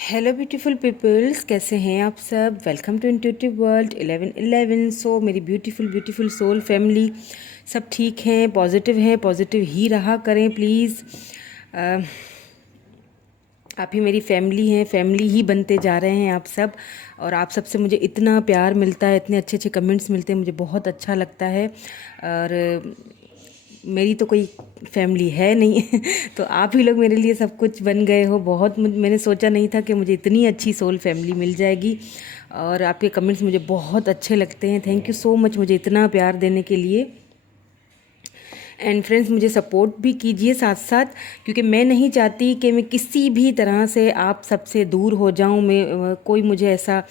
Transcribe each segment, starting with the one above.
Hello beautiful peoples, कैसे हैं आप सब। Welcome to intuitive world 1111। So मेरी ब्यूटीफुल ब्यूटीफुल सोल फैमिली सब ठीक हैं, पॉजिटिव ही रहा करें प्लीज़। आप ही मेरी फैमिली हैं, फैमिली ही बनते जा रहे हैं आप सब। और आप सबसे मुझे इतना प्यार मिलता है, इतने अच्छे अच्छे कमेंट्स मिलते हैं, मुझे बहुत अच्छा लगता है। और मेरी तो कोई फैमिली है नहीं तो आप ही लोग मेरे लिए सब कुछ बन गए हो। बहुत मैंने सोचा नहीं था कि मुझे इतनी अच्छी सोल फैमिली मिल जाएगी। और आपके कमेंट्स मुझे बहुत अच्छे लगते हैं। थैंक यू सो मच मुझे इतना प्यार देने के लिए। एंड फ्रेंड्स, मुझे सपोर्ट भी कीजिए साथ साथ, क्योंकि मैं नहीं चाहती कि मैं किसी भी तरह से आप सबसे दूर हो जाऊं। मैं कोई मुझे ऐसा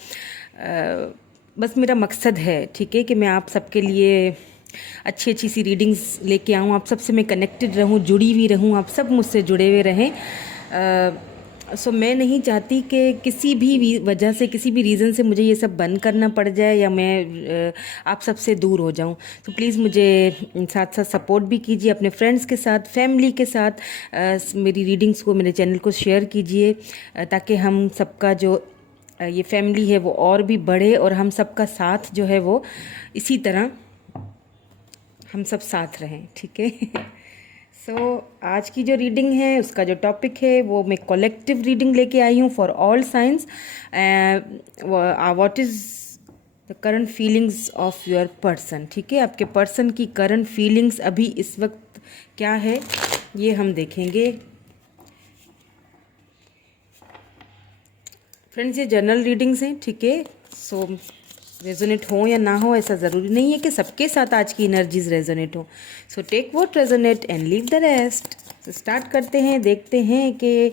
बस मेरा मकसद है, ठीक है, कि मैं आप सबके लिए अच्छी अच्छी सी रीडिंग्स लेके आऊँ, आप सबसे मैं कनेक्टेड रहूँ, जुड़ी हुई रहूँ, आप सब मुझसे जुड़े हुए रहें। सो मैं नहीं चाहती कि किसी भी वजह से, किसी भी रीज़न से मुझे ये सब बंद करना पड़ जाए या मैं आप सबसे दूर हो जाऊं। तो प्लीज़ मुझे साथ साथ सपोर्ट भी कीजिए, अपने फ्रेंड्स के साथ, फैमिली के साथ मेरी रीडिंग्स को, मेरे चैनल को शेयर कीजिए, ताकि हम सबका जो ये फैमिली है वो और भी बढ़े और हम सबका साथ जो है वो इसी तरह हम सब साथ रहें, ठीक है। सो आज की जो रीडिंग है, उसका जो टॉपिक है वो मैं कलेक्टिव रीडिंग लेके आई हूँ for all science. What is the current feelings of your person, ठीक है। आपके पर्सन की करंट फीलिंग्स अभी इस वक्त क्या है, ये हम देखेंगे। फ्रेंड्स, ये जनरल रीडिंग्स हैं, ठीक है। सो रेजोनेट हो या ना हो, ऐसा ज़रूरी नहीं है कि सबके साथ आज की एनर्जीज रेजोनेट हो। So take what resonate and leave the rest. तो स्टार्ट करते हैं, देखते हैं कि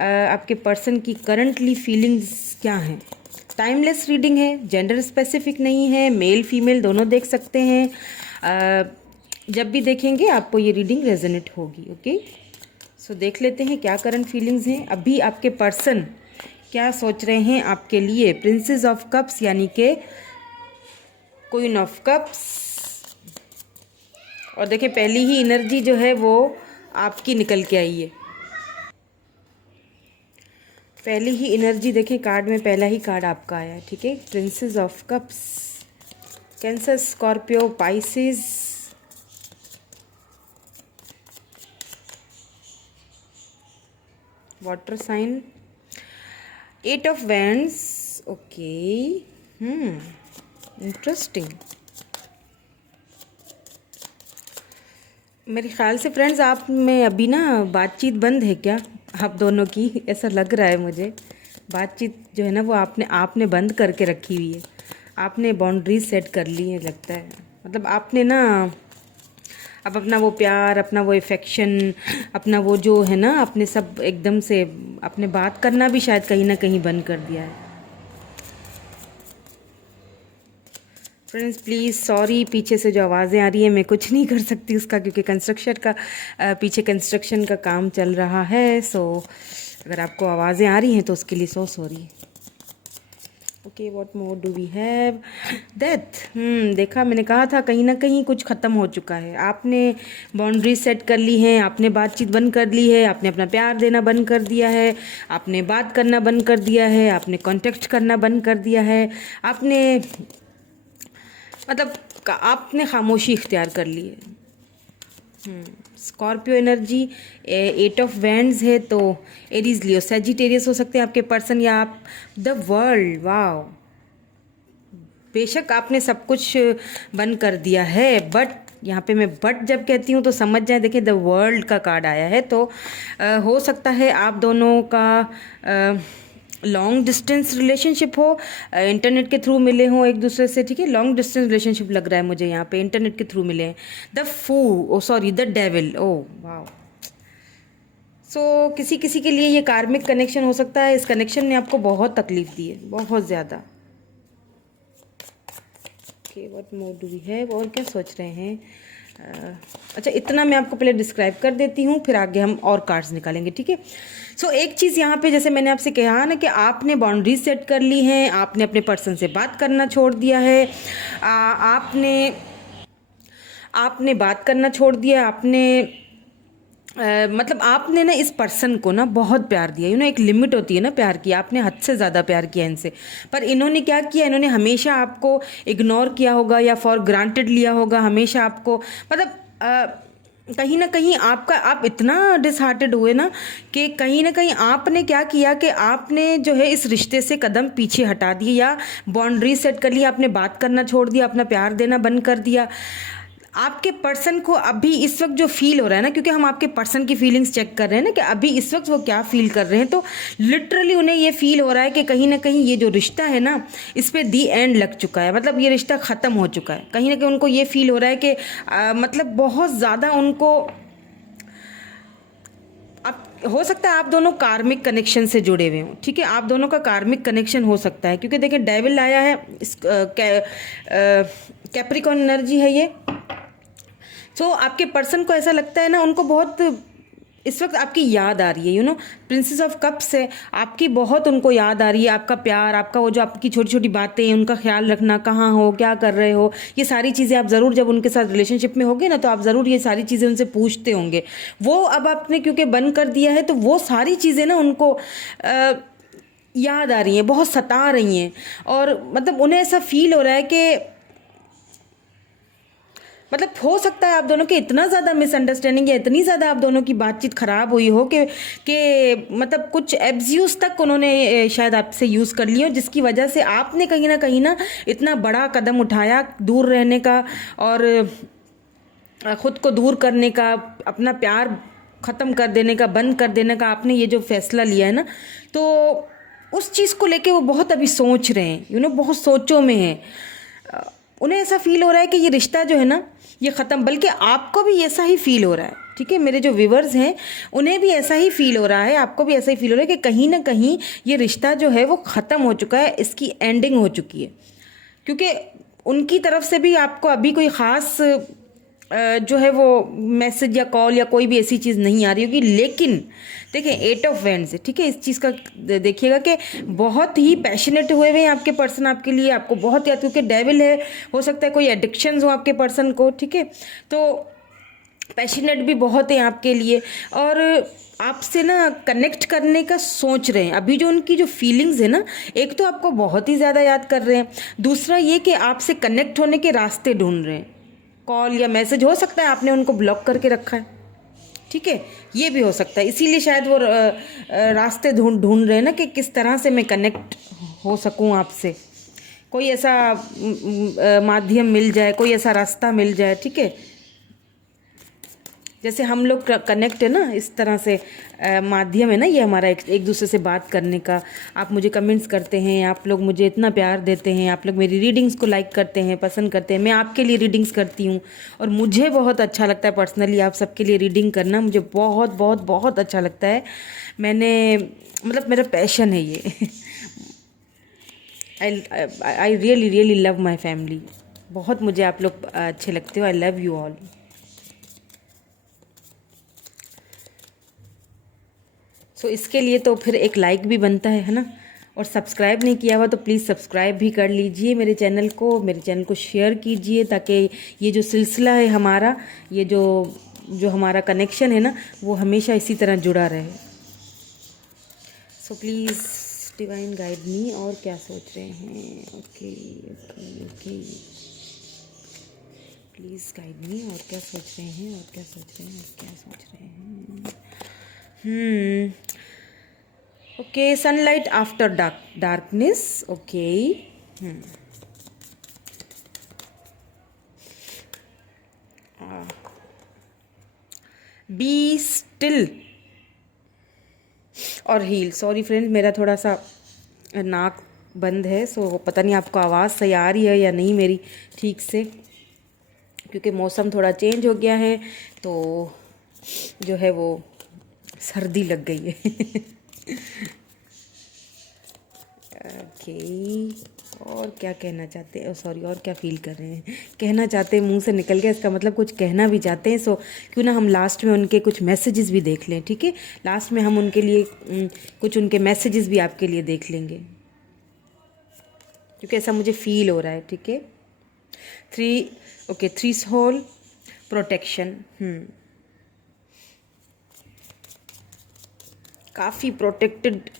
आपके पर्सन की करंटली फीलिंग्स क्या हैं। टाइमलेस रीडिंग है, जेंडर स्पेसिफिक नहीं है, मेल फीमेल दोनों देख सकते हैं। जब भी देखेंगे आपको ये रीडिंग रेजोनेट होगी, ओके। सो देख लेते हैं क्या करंट फीलिंग्स हैं। अभी आपके पर्सन क्या सोच रहे हैं आपके लिए। प्रिंसेस ऑफ कप्स यानी कि क्वीन ऑफ कप्स। और देखिए, पहली ही एनर्जी जो है वो आपकी निकल के आई है। पहली ही एनर्जी देखिए, कार्ड में पहला ही कार्ड आपका आया है, ठीक है। Princess of cups, cancer, Scorpio, Pisces, water sign, eight of wands, okay. Interesting. मेरे ख्याल से फ्रेंड्स, आप में अभी ना बातचीत बंद है क्या, आप दोनों की, ऐसा लग रहा है मुझे। बातचीत जो है ना वो आपने बंद करके रखी हुई है। आपने बाउंड्रीज सेट कर ली है लगता है। मतलब आपने ना अब अपना वो प्यार, अपना वो इफेक्शन, अपना वो जो है ना, आपने सब एकदम से अपने बात करना भी शायद कहीं ना कहीं बंद कर दिया है। फ्रेंड्स प्लीज़ सॉरी, पीछे से जो आवाज़ें आ रही हैं मैं कुछ नहीं कर सकती उसका, क्योंकि कंस्ट्रक्शन का पीछे कंस्ट्रक्शन का काम चल रहा है। सो अगर आपको आवाज़ें आ रही हैं तो उसके लिए so sorry. Okay, what more do we have. Death. देखा, मैंने कहा था कहीं ना कहीं कुछ ख़त्म हो चुका है। आपने बाउंड्री सेट कर ली है, आपने बातचीत बंद कर ली है, आपने अपना प्यार देना बंद कर दिया है, आपने बात करना बंद कर दिया है, आपने कॉन्टेक्ट करना बंद कर दिया है, आपने मतलब आपने खामोशी इख्तियार कर ली है। Scorpio energy, eight of wands है, तो एरीज, लियो, सेजिटेरियस हो सकते हैं आपके पर्सन, या आप द वर्ल्ड। वाओ, बेशक आपने सब कुछ बंद कर दिया है, बट यहाँ पे मैं बट जब कहती हूँ तो समझ जाए। देखिए, द वर्ल्ड का कार्ड आया है, तो हो सकता है आप दोनों का लॉन्ग डिस्टेंस रिलेशनशिप हो, इंटरनेट के थ्रू मिले हों एक दूसरे से, ठीक है। लॉन्ग डिस्टेंस रिलेशनशिप लग रहा है मुझे यहाँ पे, इंटरनेट के थ्रू मिले हैं। The oh sorry, the devil, ओ वाह। सो किसी किसी के लिए ये कार्मिक कनेक्शन हो सकता है। इस कनेक्शन ने आपको बहुत तकलीफ दी है, बहुत ज़्यादा। Okay, what more do we have. और क्या सोच रहे हैं। अच्छा, इतना मैं आपको पहले डिस्क्राइब कर देती हूँ, फिर आगे हम और कार्ड्स निकालेंगे, ठीक है। सो एक चीज़ यहाँ पे, जैसे मैंने आपसे कहा ना कि आपने बाउंड्रीज सेट कर ली हैं, आपने अपने पर्सन से बात करना छोड़ दिया है, आपने बात करना छोड़ दिया, आपने मतलब आपने ना इस पर्सन को ना बहुत प्यार दिया, एक लिमिट होती है ना प्यार की, आपने हद से ज़्यादा प्यार किया इनसे। पर इन्होंने क्या किया, इन्होंने हमेशा आपको इग्नोर किया होगा या फॉर ग्रांटेड लिया होगा हमेशा आपको। मतलब कहीं ना कहीं आपका, आप इतना डिसहार्टेड हुए ना कि कहीं ना कहीं आपने क्या किया कि आपने जो है इस रिश्ते से कदम पीछे हटा दिए या बाउंड्री सेट कर लिया, आपने बात करना छोड़ दिया, अपना प्यार देना बंद कर दिया। आपके पर्सन को अभी इस वक्त जो फील हो रहा है ना, क्योंकि हम आपके पर्सन की फीलिंग्स चेक कर रहे हैं ना कि अभी इस वक्त वो क्या फील कर रहे हैं, तो लिटरली उन्हें ये फील हो रहा है कि कहीं ना कहीं ये जो रिश्ता है ना, इस पे दी एंड लग चुका है, मतलब ये रिश्ता ख़त्म हो चुका है। कहीं ना कहीं उनको ये फील हो रहा है कि मतलब बहुत ज़्यादा उनको, अब हो सकता है आप दोनों कार्मिक कनेक्शन से जुड़े हुए हों, ठीक है, आप दोनों का कार्मिक कनेक्शन हो सकता है, क्योंकि देखिए डेविल आया है, इस कैप्रिकॉर्न एनर्जी है ये। तो आपके पर्सन को ऐसा लगता है ना, उनको बहुत इस वक्त आपकी याद आ रही है, प्रिंसेस ऑफ कप्स है, आपकी बहुत उनको याद आ रही है, आपका प्यार, आपका वो जो आपकी छोटी छोटी बातें हैं, उनका ख्याल रखना, कहाँ हो, क्या कर रहे हो, ये सारी चीज़ें आप ज़रूर जब उनके साथ रिलेशनशिप में होगे ना, तो आप ज़रूर ये सारी चीज़ें उनसे पूछते होंगे। वो अब आपने क्योंकि बंद कर दिया है, तो वो सारी चीज़ें ना उनको याद आ रही हैं, बहुत सता रही हैं, और मतलब उन्हें ऐसा फील हो रहा है कि मतलब हो सकता है आप दोनों के इतना ज़्यादा मिसअंडरस्टैंडिंग या इतनी ज़्यादा आप दोनों की बातचीत ख़राब हुई हो कि मतलब कुछ एब्यूज़ तक उन्होंने शायद आपसे यूज़ कर लिया हो, जिसकी वजह से आपने कहीं ना इतना बड़ा कदम उठाया दूर रहने का, और ख़ुद को दूर करने का, अपना प्यार ख़त्म कर देने का, बंद कर देने का आपने ये जो फैसला लिया है ना, तो उस चीज़ को लेके वो बहुत अभी सोच रहे हैं, बहुत सोचों में हैं। उन्हें ऐसा फील हो रहा है कि ये रिश्ता जो है ना ये ख़त्म, बल्कि आपको भी ऐसा ही फील हो रहा है, ठीक है, मेरे जो व्यूवर्स हैं उन्हें भी ऐसा ही फील हो रहा है, आपको भी ऐसा ही फील हो रहा है कि कहीं ना कहीं ये रिश्ता जो है वो ख़त्म हो चुका है, इसकी एंडिंग हो चुकी है। क्योंकि उनकी तरफ से भी आपको अभी कोई ख़ास जो है वो मैसेज या कॉल या कोई भी ऐसी चीज़ नहीं आ रही होगी, लेकिन देखिए 8 ऑफ वैंड्स है, ठीक है, इस चीज़ का देखिएगा कि बहुत ही पैशनेट हुए हुए हैं आपके पर्सन आपके लिए, आपको बहुत याद, क्योंकि डेविल है, हो सकता है कोई एडिक्शंस हो आपके पर्सन को, ठीक है, तो पैशनेट भी बहुत है आपके लिए, और आपसे ना कनेक्ट करने का सोच रहे हैं। अभी जो उनकी जो फीलिंग्स है ना, एक तो आपको बहुत ही ज़्यादा याद कर रहे हैं, दूसरा ये कि आपसे कनेक्ट होने के रास्ते ढूंढ रहे हैं, कॉल या मैसेज, हो सकता है आपने उनको ब्लॉक करके रखा है, ठीक है, ये भी हो सकता है, इसीलिए शायद वो रास्ते ढूंढ रहे हैं ना कि किस तरह से मैं कनेक्ट हो सकूं आपसे, कोई ऐसा माध्यम मिल जाए, कोई ऐसा रास्ता मिल जाए, ठीक है, जैसे हम लोग कनेक्ट है ना, इस तरह से माध्यम है ना ये हमारा एक दूसरे से बात करने का। आप मुझे कमेंट्स करते हैं, आप लोग मुझे इतना प्यार देते हैं, आप लोग मेरी रीडिंग्स को लाइक करते हैं, पसंद करते हैं, मैं आपके लिए रीडिंग्स करती हूँ, और मुझे बहुत अच्छा लगता है पर्सनली आप सबके लिए रीडिंग करना, मुझे बहुत बहुत बहुत अच्छा लगता है, मैंने मतलब मेरा पैशन है ये। I really really love my family, बहुत मुझे आप लोग अच्छे लगते हो, आई लव यू ऑल। सो इसके लिए तो फिर एक लाइक भी बनता है ना, और सब्सक्राइब नहीं किया हुआ तो प्लीज़ सब्सक्राइब भी कर लीजिए मेरे चैनल को शेयर कीजिए, ताकि ये जो सिलसिला है हमारा, ये जो हमारा कनेक्शन है ना, वो हमेशा इसी तरह जुड़ा रहे। So please divine guide me, और क्या सोच रहे हैं, okay okay okay, please guide me, और क्या सोच रहे हैं, और क्या सोच रहे हैं, और क्या सोच रहे हैं। Okay, sunlight after darkness, okay, be still और हील। सॉरी फ्रेंड्स, मेरा थोड़ा सा नाक बंद है, सो पता नहीं आपको आवाज़ सही आ रही है या नहीं मेरी ठीक से, क्योंकि मौसम थोड़ा चेंज हो गया है, तो जो है वो सर्दी लग गई है। ओके, और क्या कहना चाहते हैं, सॉरी, और क्या फील कर रहे हैं, कहना चाहते हैं मुंह से निकल गया, इसका मतलब कुछ कहना भी चाहते हैं। सो क्यों ना हम लास्ट में उनके कुछ मैसेजेस भी देख लें, ठीक है, लास्ट में हम उनके लिए कुछ उनके मैसेजेस भी आपके लिए देख लेंगे, क्योंकि ऐसा मुझे फील हो रहा है, ठीक है। थ्री सोल प्रोटेक्शन, काफ़ी प्रोटेक्टेड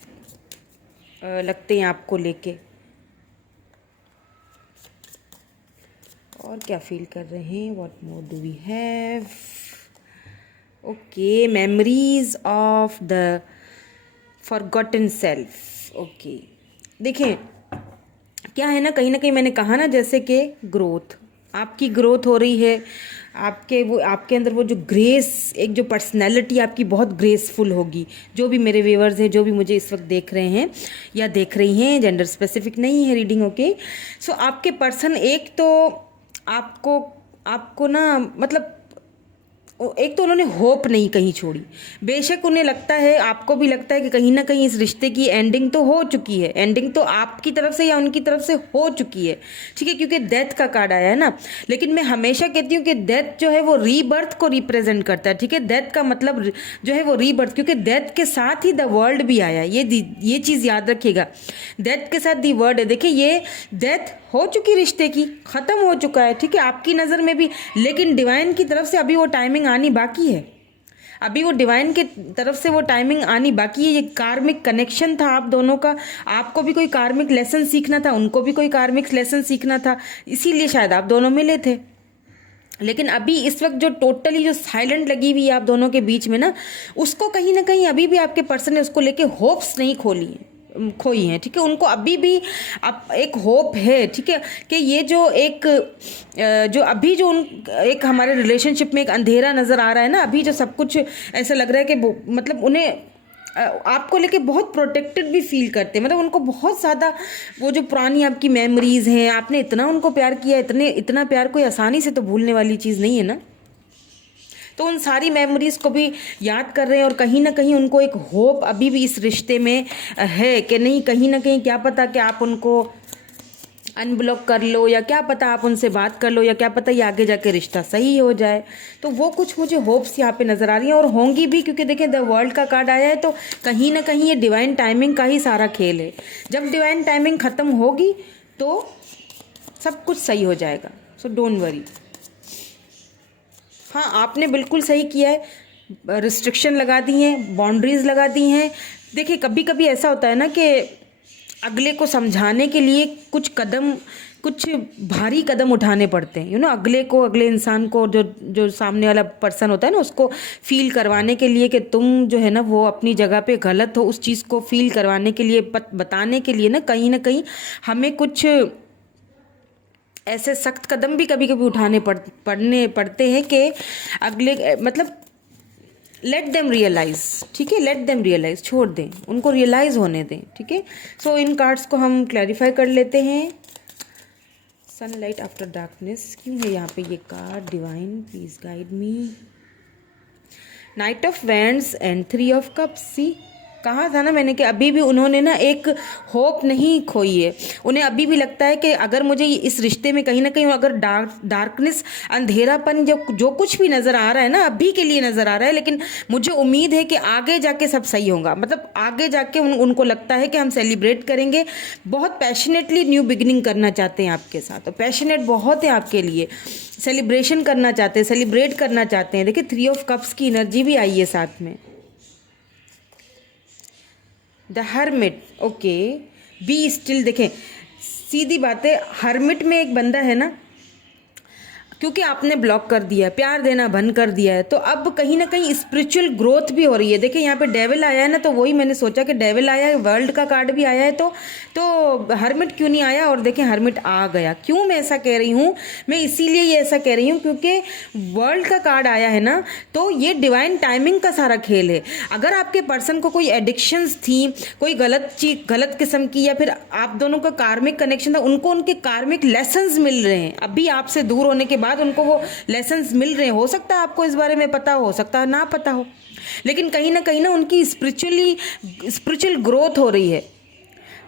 लगते हैं आपको लेके। और क्या फील कर रहे हैं? What more do we have? Okay, memories of the forgotten self. Okay, देखें क्या है ना कहीं मैंने कहा ना, जैसे कि ग्रोथ, आपकी ग्रोथ हो रही है, आपके अंदर वो जो ग्रेस, एक जो पर्सनैलिटी आपकी बहुत ग्रेसफुल होगी। जो भी मेरे व्यूअर्स हैं, जो भी मुझे इस वक्त देख रहे हैं या देख रही हैं, जेंडर स्पेसिफिक नहीं है रीडिंग, ओके। सो आपके पर्सन एक तो आपको ना, मतलब एक तो उन्होंने होप नहीं कहीं छोड़ी। बेशक उन्हें लगता है, आपको भी लगता है कि कहीं ना कहीं इस रिश्ते की एंडिंग तो हो चुकी है, एंडिंग तो आपकी तरफ से या उनकी तरफ से हो चुकी है, ठीक है, क्योंकि डेथ का कार्ड आया है ना। लेकिन मैं हमेशा कहती हूँ कि डेथ जो है वो रीबर्थ को रिप्रेजेंट करता है, ठीक है। डेथ का मतलब जो है वो रीबर्थ, क्योंकि डेथ के साथ ही द वर्ल्ड भी आया है, ये चीज़ याद रखिएगा। डेथ के साथ दी वर्ल्ड है। देखिए, ये डेथ हो चुकी, रिश्ते की ख़त्म हो चुका है, ठीक है, आपकी नज़र में भी। लेकिन डिवाइन की तरफ से अभी वो टाइमिंग आनी बाकी है, अभी वो डिवाइन के तरफ से वो टाइमिंग आनी बाकी है। ये कार्मिक कनेक्शन था आप दोनों का, आपको भी कोई कार्मिक लेसन सीखना था, उनको भी कोई कार्मिक लेसन सीखना था, इसीलिए शायद आप दोनों मिले थे। लेकिन अभी इस वक्त जो टोटली जो साइलेंट लगी हुई है आप दोनों के बीच में ना, उसको कहीं ना कहीं अभी भी आपके पर्सन ने उसको लेके होप्स नहीं खोई हैं, ठीक है। उनको अभी भी अब एक होप है, ठीक है, कि ये जो जो अभी जो एक हमारे रिलेशनशिप में एक अंधेरा नज़र आ रहा है ना, अभी जो सब कुछ ऐसा लग रहा है कि मतलब उन्हें आपको लेके बहुत प्रोटेक्टेड भी फील करते हैं, मतलब उनको बहुत ज़्यादा वो जो पुरानी आपकी मेमोरीज़ हैं, आपने इतना उनको प्यार किया, इतना प्यार कोई आसानी से तो भूलने वाली चीज़ नहीं है ना। तो उन सारी मेमोरीज़ को भी याद कर रहे हैं और कहीं ना कहीं उनको एक होप अभी भी इस रिश्ते में है कि नहीं, कहीं ना कहीं क्या पता कि आप उनको अनब्लॉक कर लो, या क्या पता आप उनसे बात कर लो, या क्या पता ये आगे जाके रिश्ता सही हो जाए। तो वो कुछ मुझे होप्स यहाँ पे नज़र आ रही हैं और होंगी भी, क्योंकि देखें द वर्ल्ड का कार्ड आया है, तो कहीं ना कहीं ये डिवाइन टाइमिंग का ही सारा खेल है। जब डिवाइन टाइमिंग ख़त्म होगी तो सब कुछ सही हो जाएगा, सो डोंट वरी। हाँ, आपने बिल्कुल सही किया है, रिस्ट्रिक्शन लगा दी हैं, बाउंड्रीज़ लगा दी हैं। देखिए, कभी कभी ऐसा होता है ना कि अगले को समझाने के लिए कुछ भारी कदम उठाने पड़ते हैं, अगले इंसान को, जो सामने वाला पर्सन होता है ना, उसको फील करवाने के लिए कि तुम जो है ना वो अपनी जगह पे गलत हो, उस चीज़ को फील करवाने के लिए, बताने के लिए ना कहीं हमें कुछ ऐसे सख्त कदम भी कभी कभी उठाने पड़ते हैं कि अगले, मतलब लेट देम रियलाइज़, ठीक है, लेट देम रियलाइज़, छोड़ दें, उनको रियलाइज़ होने दें, ठीक है। सो इन कार्ड्स को हम क्लैरिफाई कर लेते हैं। सनलाइट आफ्टर डार्कनेस, क्यों है यहाँ पे ये card? Divine please guide me. Knight of wands and 3 of cups. See, कहा था ना मैंने कि अभी भी उन्होंने ना एक होप नहीं खोई है। उन्हें अभी भी लगता है कि अगर मुझे इस रिश्ते में कहीं ना कहीं अगर डार्कनेस, अंधेरापन, जो कुछ भी नज़र आ रहा है ना, अभी के लिए नज़र आ रहा है, लेकिन मुझे उम्मीद है कि आगे जाके सब सही होगा। मतलब आगे जाके उनको लगता है कि हम सेलिब्रेट करेंगे। बहुत पैशनेटली न्यू बिगिनिंग करना चाहते हैं आपके साथ, तो पैशनेट बहुत है आपके लिए, सेलिब्रेशन करना चाहते हैं, सेलिब्रेट करना चाहते हैं। देखिए 3 ऑफ कप्स की एनर्जी भी आई है साथ में। The hermit, okay, be still. देखें, सीधी बात है, हर्मिट में एक बंदा है ना, क्योंकि आपने ब्लॉक कर दिया है, प्यार देना बंद कर दिया है, तो अब कहीं ना कहीं स्पिरिचुअल ग्रोथ भी हो रही है। देखिए यहाँ पे डेविल आया है ना, तो वही मैंने सोचा कि डेविल आया है, वर्ल्ड का कार्ड भी आया है, तो हर्मिट क्यों नहीं आया? और देखें हर्मिट आ गया। क्यों मैं ऐसा कह रही हूँ? मैं इसीलिए ये ऐसा कह रही हूँ क्योंकि वर्ल्ड का कार्ड आया है ना, तो ये डिवाइन टाइमिंग का सारा खेल है। अगर आपके पर्सन को कोई एडिक्शंस थी, कोई गलत चीज, गलत किस्म की, या फिर आप दोनों का कार्मिक कनेक्शन था, उनको उनके कार्मिक लेसन्स मिल रहे हैं। अभी आपसे दूर होने के बाद उनको वो लेसन्स मिल रहे हैं। हो सकता है आपको इस बारे में पता हो सकता है ना पता हो, लेकिन कहीं ना उनकी स्पिरिचुअल ग्रोथ हो रही है।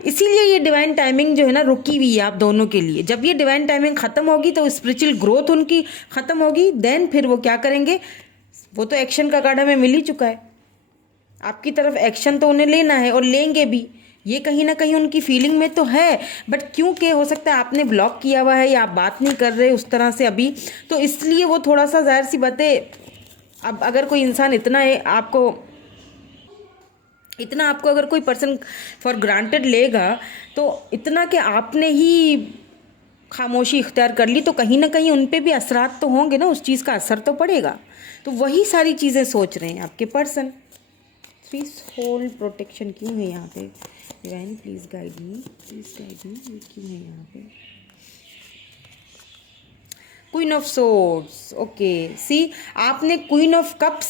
इसीलिए ये डिवाइन टाइमिंग जो है ना रुकी हुई है आप दोनों के लिए। जब ये डिवाइन टाइमिंग ख़त्म होगी तो स्पिरिचुअल ग्रोथ उनकी ख़त्म होगी, देन फिर वो क्या करेंगे? वो तो एक्शन का कार्ड हमें मिल ही चुका है, आपकी तरफ एक्शन तो उन्हें लेना है और लेंगे भी। ये कहीं ना कहीं उनकी फीलिंग में तो है, बट क्योंकि हो सकता है आपने ब्लॉक किया हुआ है या आप बात नहीं कर रहे उस तरह से अभी, तो इसलिए वो थोड़ा सा, जाहिर सी बात है, अब अगर कोई इंसान इतना है आपको इतना आपको अगर कोई पर्सन फॉर ग्रांटेड लेगा तो इतना कि आपने ही खामोशी इख्तियार कर ली, तो कहीं ना कहीं उन पे भी असरात तो होंगे ना, उस चीज़ का असर तो पड़ेगा। तो वही सारी चीज़ें सोच रहे हैं आपके पर्सन। थ्री होल्ड प्रोटेक्शन क्यों है यहाँ पे? Divine please guide me, please guide me, ये क्यों है यहाँ पे? क्वीन ऑफ सोर्ड्स, ओके सी, आपने क्वीन ऑफ कप्स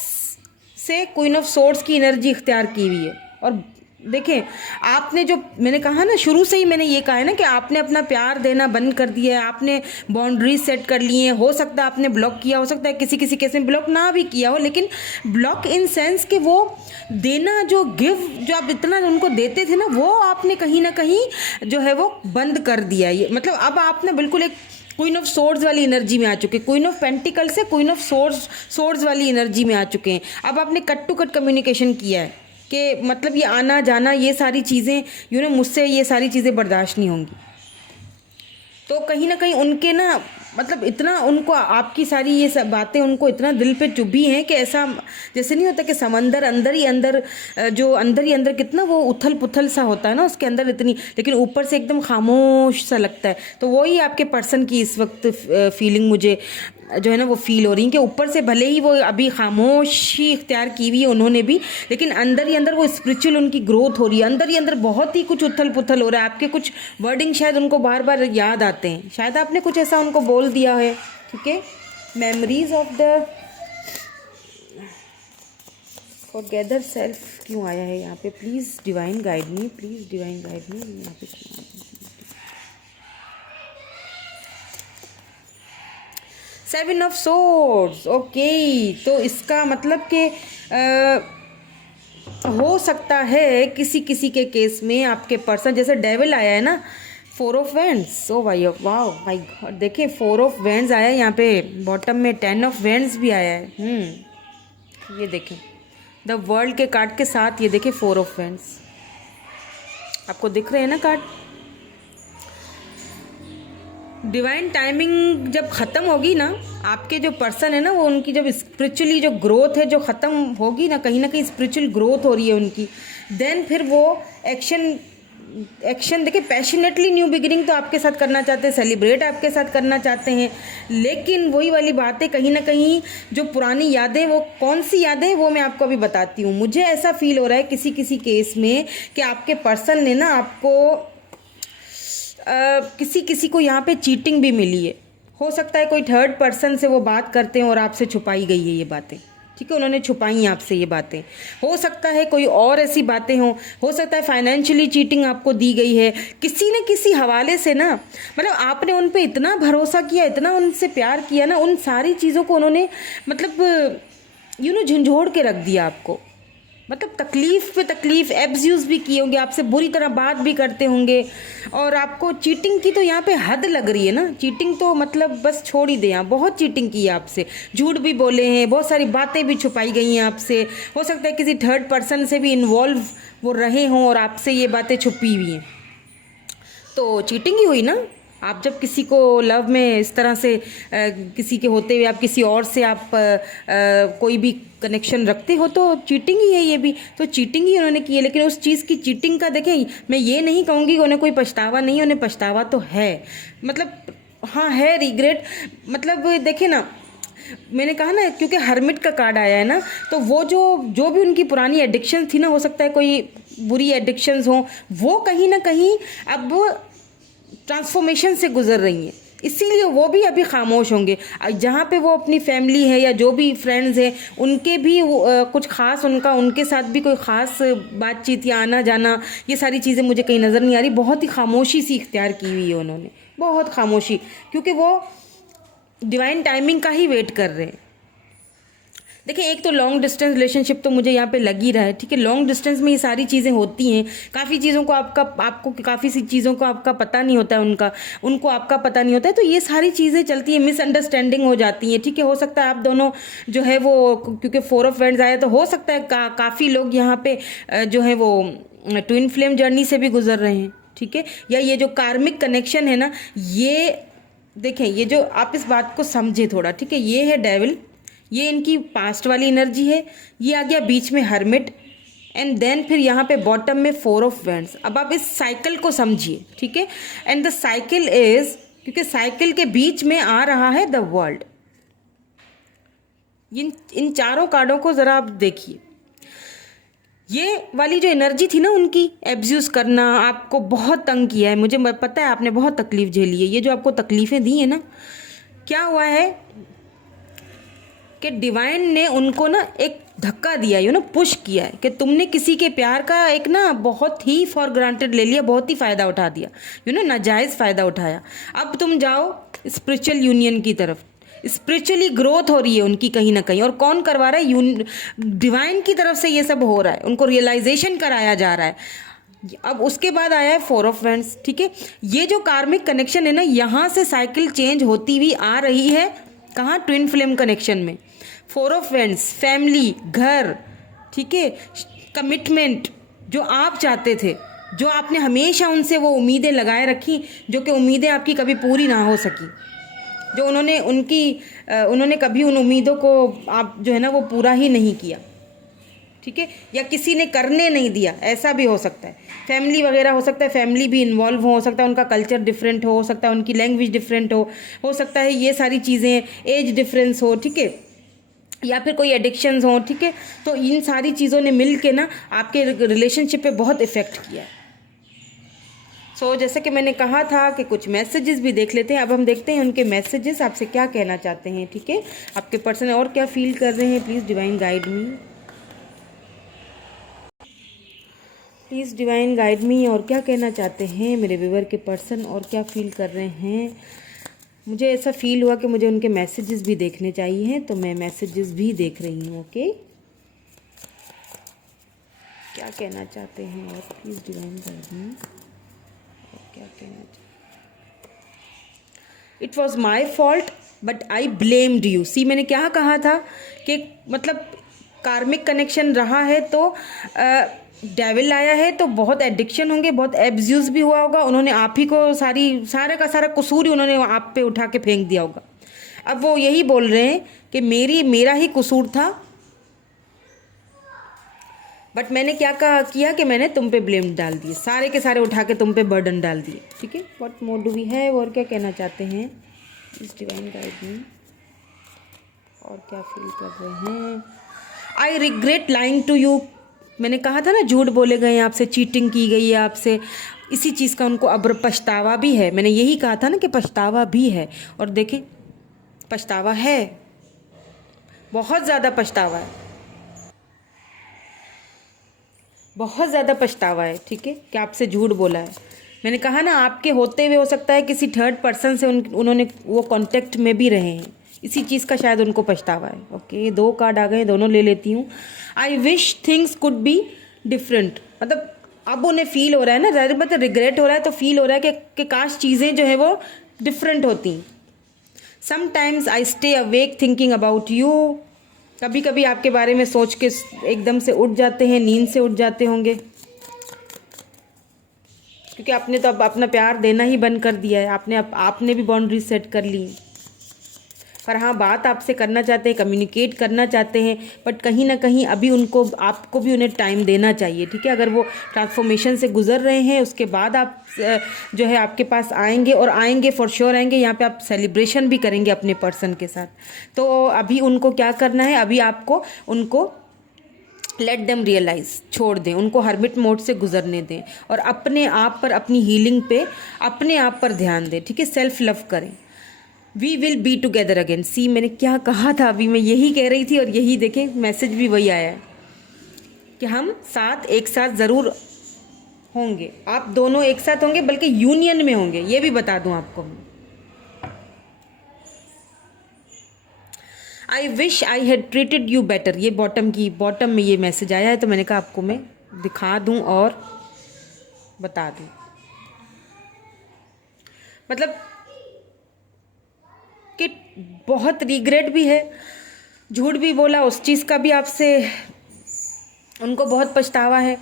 से क्वीन ऑफ सोर्ड्स की एनर्जी इख्तियार की हुई है। और देखें, आपने जो मैंने कहा ना, शुरू से ही मैंने ये कहा है ना कि आपने अपना प्यार देना बंद कर दिया है, आपने बाउंड्रीज सेट कर ली हैं। हो सकता है आपने ब्लॉक किया, हो सकता है किसी किसी केस में ब्लॉक ना भी किया हो, लेकिन ब्लॉक इन सेंस कि वो देना, जो गिव जो आप इतना उनको देते थे ना, वो आपने कहीं ना कहीं जो है वो बंद कर दिया। ये मतलब अब आप ना बिल्कुल एक क्वीन ऑफ सोर्ड्स वाली एनर्जी में आ चुके हैं, क्वीन ऑफ पेंटिकल से क्वीन ऑफ सोर्ड्स वाली एनर्जी में आ चुके हैं। अब आपने कट टू कट कम्युनिकेशन किया है कि मतलब ये आना जाना, ये सारी चीज़ें मुझसे ये सारी चीज़ें बर्दाश्त नहीं होंगी। तो कहीं ना कहीं उनके ना मतलब इतना उनको आपकी सारी ये सब बातें उनको इतना दिल पे चुभी हैं कि ऐसा जैसे नहीं होता कि समंदर अंदर ही अंदर, जो अंदर ही अंदर कितना वो उथल पुथल सा होता है ना उसके अंदर इतनी, लेकिन ऊपर से एकदम खामोश सा लगता है। तो वही आपके पर्सन की इस वक्त फीलिंग मुझे जो है ना वो फील हो रही है कि ऊपर से भले ही वो अभी खामोशी इख्तियार की हुई है उन्होंने भी, लेकिन अंदर ही अंदर वो स्पिरिचुअल उनकी ग्रोथ हो रही है। अंदर ही अंदर बहुत ही कुछ उथल पुथल हो रहा है। आपके कुछ वर्डिंग शायद उनको बार बार याद आते हैं, शायद आपने कुछ ऐसा उनको बोल दिया है। ठीक है, मेमोरीज ऑफ द फॉरगेदर सेल्फ क्यों आया है यहाँ पे? Please divine guide me, please divine guide me, यहाँ पे क्यों आया है? 7 ऑफ सोर्ड्स, ओके। तो इसका मतलब कि हो सकता है किसी किसी के केस में आपके पर्सन, जैसे डेविल आया है ना, 4 ऑफ वेंड्स, ओ भाई वाह माय गॉड, देखिए 4 ऑफ वेंड्स आया है यहाँ पे, बॉटम में 10 ऑफ वेंड्स भी आया है। ये देखें द वर्ल्ड के कार्ड के साथ, ये देखें 4 ऑफ वेंड्स आपको दिख रहे हैं ना कार्ड। डिवाइन टाइमिंग जब ख़त्म होगी ना, आपके जो पर्सन है ना वो, उनकी जब स्पिरिचुअली जो ग्रोथ है जो ख़त्म होगी ना, कहीं ना कहीं स्पिरिचुअल ग्रोथ हो रही है उनकी, देन फिर वो एक्शन देखिए, पैशनेटली न्यू बिगिनिंग तो आपके साथ करना चाहते हैं, सेलिब्रेट आपके साथ करना चाहते हैं, लेकिन वही वाली बात है, कहीं ना कहीं जो पुरानी यादें, वो कौन सी यादें वो मैं आपको अभी बताती हूँ। मुझे ऐसा फील हो रहा है किसी किसी केस में कि आपके पर्सन ने ना आपको किसी किसी को यहाँ पे चीटिंग भी मिली है। हो सकता है कोई थर्ड पर्सन से वो बात करते हैं और आपसे छुपाई गई है ये बातें, ठीक है, उन्होंने छुपाई आपसे ये बातें। हो सकता है कोई और ऐसी बातें हों, हो सकता है फाइनेंशियली चीटिंग आपको दी गई है किसी न किसी हवाले से ना, मतलब आपने उन पे इतना भरोसा किया, इतना उनसे प्यार किया ना, उन सारी चीज़ों को उन्होंने मतलब झंझोड़ के रख दिया आपको, मतलब तकलीफ़ पे तकलीफ़, एब्यूज़ भी किए होंगे, आपसे बुरी तरह बात भी करते होंगे, और आपको चीटिंग की तो यहाँ पे हद लग रही है ना। चीटिंग तो मतलब बस छोड़ ही दें, यहाँ बहुत चीटिंग की है आपसे, झूठ भी बोले हैं, बहुत सारी बातें भी छुपाई गई हैं आपसे। हो सकता है किसी थर्ड पर्सन से भी इन्वॉल्व वो रहे हों और आपसे ये बातें छुपी हुई हैं, तो चीटिंग ही हुई ना। आप जब किसी को लव में इस तरह से किसी के होते हुए आप किसी और से आप कोई भी कनेक्शन रखते हो तो चीटिंग ही है ये भी, तो चीटिंग ही उन्होंने की है। लेकिन उस चीज़ की चीटिंग का देखें, मैं ये नहीं कहूँगी कि उन्हें कोई पछतावा नहीं है, उन्हें पछतावा तो है, मतलब हाँ है, रिग्रेट, मतलब देखें ना, मैंने कहा ना, क्योंकि हर्मिट का कार्ड आया है ना, तो वो जो भी उनकी पुरानी एडिक्शन थी ना, हो सकता है कोई बुरी एडिक्शंस हों, वो कहीं ना कहीं अब ट्रांसफॉर्मेशन से गुजर रही हैं, इसीलिए वो भी अभी खामोश होंगे। जहाँ पे वो अपनी फैमिली है या जो भी फ्रेंड्स हैं उनके भी कुछ ख़ास, उनके साथ भी कोई ख़ास बातचीत या आना जाना, ये सारी चीज़ें मुझे कहीं नज़र नहीं आ रही। बहुत ही खामोशी सी इख्तियार की हुई है उन्होंने, बहुत खामोशी, क्योंकि वो डिवाइन टाइमिंग का ही वेट कर रहे हैं। देखिए, एक तो लॉन्ग डिस्टेंस रिलेशनशिप तो मुझे यहाँ पे लग ही रहा है, ठीक है, लॉन्ग डिस्टेंस में ये सारी चीज़ें होती हैं, काफ़ी चीज़ों को आपको काफ़ी सी चीज़ों को आपका पता नहीं होता है, उनको आपका पता नहीं होता है, तो ये सारी चीज़ें चलती हैं, मिसअंडरस्टैंडिंग हो जाती हैं, ठीक है। हो सकता है आप दोनों जो है वो, क्योंकि 4 ऑफ वेंड्स आया, तो हो सकता है काफ़ी लोग यहाँ पे जो है वो ट्विन फ्लेम जर्नी से भी गुजर रहे हैं, ठीक है, या ये जो कार्मिक कनेक्शन है ना, ये देखें, ये जो आप इस बात को समझे थोड़ा, ठीक है, ये है डेविल, ये इनकी पास्ट वाली एनर्जी है, ये आ गया बीच में हर्मिट, एंड देन फिर यहाँ पे बॉटम में 4 ऑफ वैंड्स। अब आप इस साइकिल को समझिए, ठीक है। एंड द साइकिल इज, क्योंकि साइकिल के बीच में आ रहा है द वर्ल्ड। इन चारों कार्डों को ज़रा आप देखिए। ये वाली जो एनर्जी थी ना उनकी, एब्यूज़ करना, आपको बहुत तंग किया है, मुझे पता है आपने बहुत तकलीफ झेली है। ये जो आपको तकलीफ़ें दी है ना, क्या हुआ है कि डिवाइन ने उनको ना एक धक्का दिया, पुश किया है कि तुमने किसी के प्यार का एक ना बहुत ही फॉर ग्रांटेड ले लिया, बहुत ही फ़ायदा उठा दिया, नाजायज़ फ़ायदा उठाया। अब तुम जाओ स्पिरिचुअल यूनियन की तरफ, स्पिरिचुअली ग्रोथ हो रही है उनकी कहीं ना कहीं। और कौन करवा रहा है? डिवाइन की तरफ से ये सब हो रहा है, उनको रियलाइजेशन कराया जा रहा है। अब उसके बाद आया है 4 ऑफ वैंड्स, ठीक है। ये जो कार्मिक कनेक्शन है ना, यहाँ से साइकिल चेंज होती हुई आ रही है। कहाँ? ट्विन फ्लेम कनेक्शन में। 4 ऑफ वैंड्स, फैमिली, घर, ठीक है, कमिटमेंट, जो आप चाहते थे, जो आपने हमेशा उनसे वो उम्मीदें लगाए रखी, जो कि उम्मीदें आपकी कभी पूरी ना हो सकी, जो उन्होंने कभी उन उम्मीदों को आप जो है ना वो पूरा ही नहीं किया, ठीक है, या किसी ने करने नहीं दिया, ऐसा भी हो सकता है। फैमिली वगैरह हो सकता है, फैमिली भी इन्वॉल्व हो सकता है, उनका कल्चर डिफरेंट हो सकता है, उनकी लैंग्वेज डिफरेंट हो सकता है, ये सारी चीज़ें, एज डिफरेंस हो, ठीक है, या फिर कोई एडिक्शंस हो, ठीक है। तो इन सारी चीज़ों ने मिल के ना आपके रिलेशनशिप पे बहुत इफ़ेक्ट किया है। सो जैसे कि मैंने कहा था कि कुछ मैसेजेस भी देख लेते हैं। अब हम देखते हैं उनके मैसेजेस आपसे क्या कहना चाहते हैं, ठीक है। आपके पर्सन और क्या फील कर रहे हैं, please divine guide me, please divine guide me. और क्या कहना चाहते हैं मेरे व्यूअर के पर्सन, और क्या फील कर रहे हैं। मुझे ऐसा फील हुआ कि मुझे उनके मैसेजेस भी देखने चाहिए, तो मैं मैसेजेस भी देख रही हूँ। ओके, क्या कहना चाहते हैं, और प्लीज़ डिवाइन गाइड मी, क्या कहना चाहिए। It was my fault but I blamed you. See, मैंने क्या कहा था कि मतलब कार्मिक कनेक्शन रहा है तो डेविल आया है तो बहुत एडिक्शन होंगे, बहुत एब्यूज़ भी हुआ होगा, उन्होंने आप ही को सारे का सारा कसूर ही उन्होंने आप पे उठा के फेंक दिया होगा। अब वो यही बोल रहे हैं कि मेरा ही कसूर था, बट मैंने क्या किया कि मैंने तुम पे ब्लेम डाल दिए, सारे के सारे उठा के तुम पे बर्डन डाल दिए, ठीक है। What more do we have, और क्या कहना चाहते हैं, प्लीज डिवाइन गाइड मी, और क्या फील कर रहे हैं। I regret lying to you. मैंने कहा था ना झूठ बोले गए, आपसे चीटिंग की गई है आपसे, इसी चीज़ का उनको अब पछतावा भी है। मैंने यही कहा था ना कि पछतावा भी है, और देखें पछतावा है, बहुत ज़्यादा पछतावा है, बहुत ज़्यादा पछतावा है, ठीक है, कि आपसे झूठ बोला है। मैंने कहा ना आपके होते हुए हो सकता है किसी थर्ड पर्सन से उन्होंने वो कांटेक्ट में भी रहे हैं, इसी चीज़ का शायद उनको पछतावा है। ओके, 2 कार्ड आ गए, दोनों ले लेती हूँ। I wish things could be different, मतलब अब उन्हें फील हो रहा है ना, ज़्यादा मतलब रिग्रेट हो रहा है, तो फील हो रहा है कि काश चीज़ें जो है वो डिफरेंट होती। Sometimes I stay awake thinking about you. कभी कभी आपके बारे में सोच के एकदम से उठ जाते हैं, नींद से उठ जाते होंगे, क्योंकि आपने तो अब अपना प्यार देना ही बंद कर दिया है, आपने भी बाउंड्रीज सेट कर ली। पर हाँ, बात आपसे करना चाहते हैं, कम्युनिकेट करना चाहते हैं, बट कहीं ना कहीं अभी आपको भी उन्हें टाइम देना चाहिए, ठीक है। अगर वो ट्रांसफॉर्मेशन से गुजर रहे हैं, उसके बाद आप जो है आपके पास आएंगे, और आएंगे फॉर श्योर आएंगे, यहाँ पे आप सेलिब्रेशन भी करेंगे अपने पर्सन के साथ। तो अभी उनको क्या करना है, अभी आपको उनको लेट देम रियलाइज, छोड़ दें, उनको हर्मिट मोड से गुजरने दें, और अपने आप पर, अपनी हीलिंग पे, अपने आप पर ध्यान दें, ठीक है। सेल्फ लव करें। We will be together again. See, मैंने क्या कहा था, अभी मैं यही कह रही थी, और यही देखें मैसेज भी वही आया है कि हम एक साथ ज़रूर होंगे। आप दोनों एक साथ होंगे, बल्कि यूनियन में होंगे, ये भी बता दूं आपको। I wish I had treated you better. ये बॉटम में ये मैसेज आया है, तो मैंने कहा आपको मैं दिखा दूं और बता दूं। मतलब कि बहुत रिग्रेट भी है, झूठ भी बोला, उस चीज़ का भी आपसे उनको बहुत पछतावा है।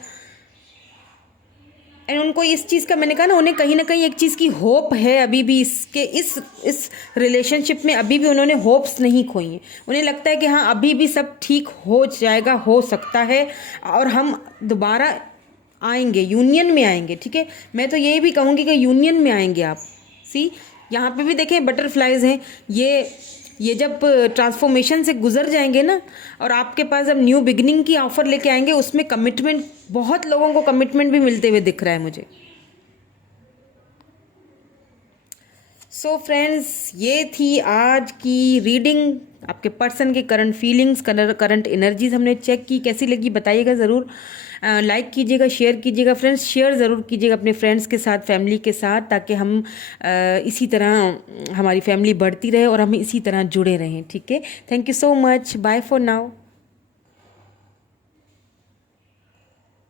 एंड उनको इस चीज़ का, मैंने कहा ना, उन्हें कहीं ना कहीं एक चीज़ की होप है अभी भी, इसके इस रिलेशनशिप में अभी भी उन्होंने होप्स नहीं खोई हैं। उन्हें लगता है कि हाँ अभी भी सब ठीक हो जाएगा, हो सकता है, और हम दोबारा आएंगे, यूनियन में आएंगे। ठीक है, मैं तो यही भी कहूँगी कि यूनियन में आएंगे आप। सी, यहाँ पे भी देखें बटरफ्लाइज हैं, ये जब ट्रांसफॉर्मेशन से गुजर जाएंगे ना, और आपके पास जब न्यू बिगिनिंग की ऑफर लेके आएंगे, उसमें कमिटमेंट, बहुत लोगों को कमिटमेंट भी मिलते हुए दिख रहा है मुझे। सो फ्रेंड्स, ये थी आज की रीडिंग। आपके पर्सन के करंट फीलिंग्स, करंट एनर्जीज हमने चेक की। कैसी लगी बताइएगा ज़रूर। लाइक कीजिएगा, शेयर कीजिएगा फ्रेंड्स, शेयर ज़रूर कीजिएगा अपने फ्रेंड्स के साथ, फैमिली के साथ, ताकि हम इसी तरह, हमारी फैमिली बढ़ती रहे और हम इसी तरह जुड़े रहें। ठीक है, thank you so much, bye for now.